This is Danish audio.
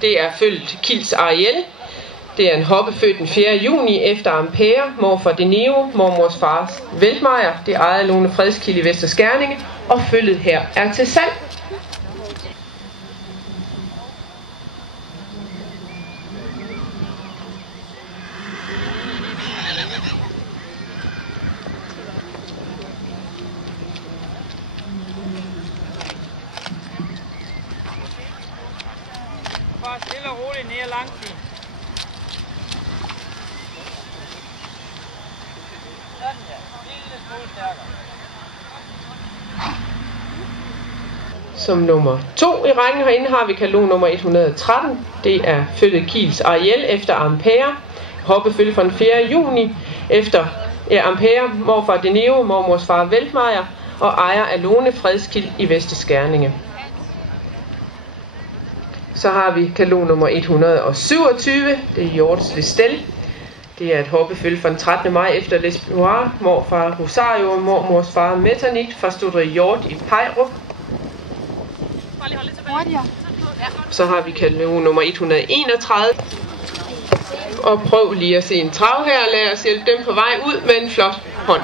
det er følget Kils Ariel. Det er en hoppe født den 4. juni efter Ampere, morfar Deneo, mormors fars Veltmeier. Det er ejet af Lone Fredskilde i Vester Skærninge, og følget her er til salg. Bare stille og roligt ned langt. Sådan ja, lille smule stærkere. Som nummer 2 i rækken herinde har vi katalog nummer 113. Det er følget Kils Ariel efter Ampere. Hoppefølge fra den 4. juni efter Ampere, morfar Deneo, mormors far Veltmeier og ejer af Lone Fredskilde i Vester Skærninge. Så har vi katalog nummer 127. Det er Hjorts Listel. Det er et hoppefølge fra den 13. maj efter L'Espinoir, morfar Rosario og mormors far Metternich fra Studeri Hjort i Pejrup. Så har vi katalog nummer 131. Og prøv lige at se en trav her, og lad os hjælpe dem på vej ud med en flot hånd.